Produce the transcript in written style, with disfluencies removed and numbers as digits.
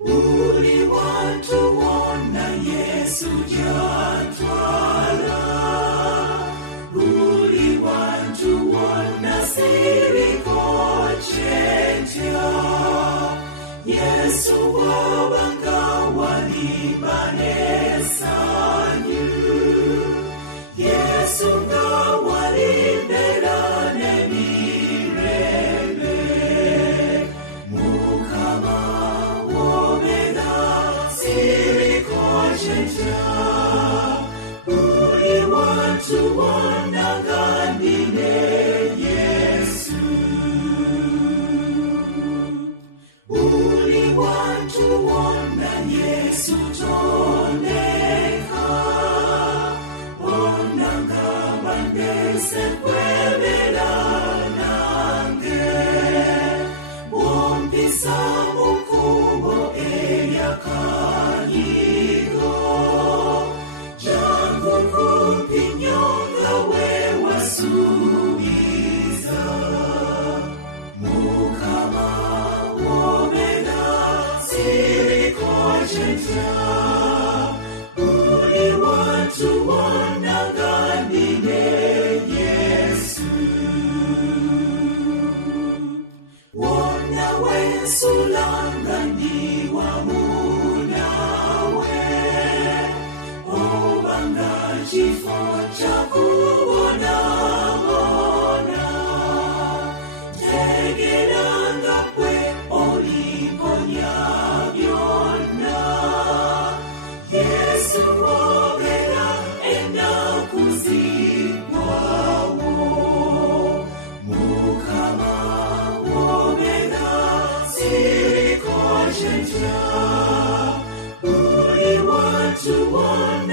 Uli watu wona Yesu jatwala, uli watu wona siriko chenja, Yesu wabanga walibane sanyu, Yesu nga walibelane mirembe, Mukama wobela siriko chenja, uli watu wona gandine Yesu. Uli watu wona Yesu toneka, onanga bandese kwebela nange, wompisa mukubo eyakanigo, jangu kumpinyonga wewasubiza, Mukama siriko chenja, uli watu wona gandine Yesu. Wona wesulanga ndiwa munawe, obanga chifo chakubona-bona, tegeranga kwe oliponya byonna, Yesu wogera ennaku ziggwawo, Mukama wogera siriko chenja, uli watu wona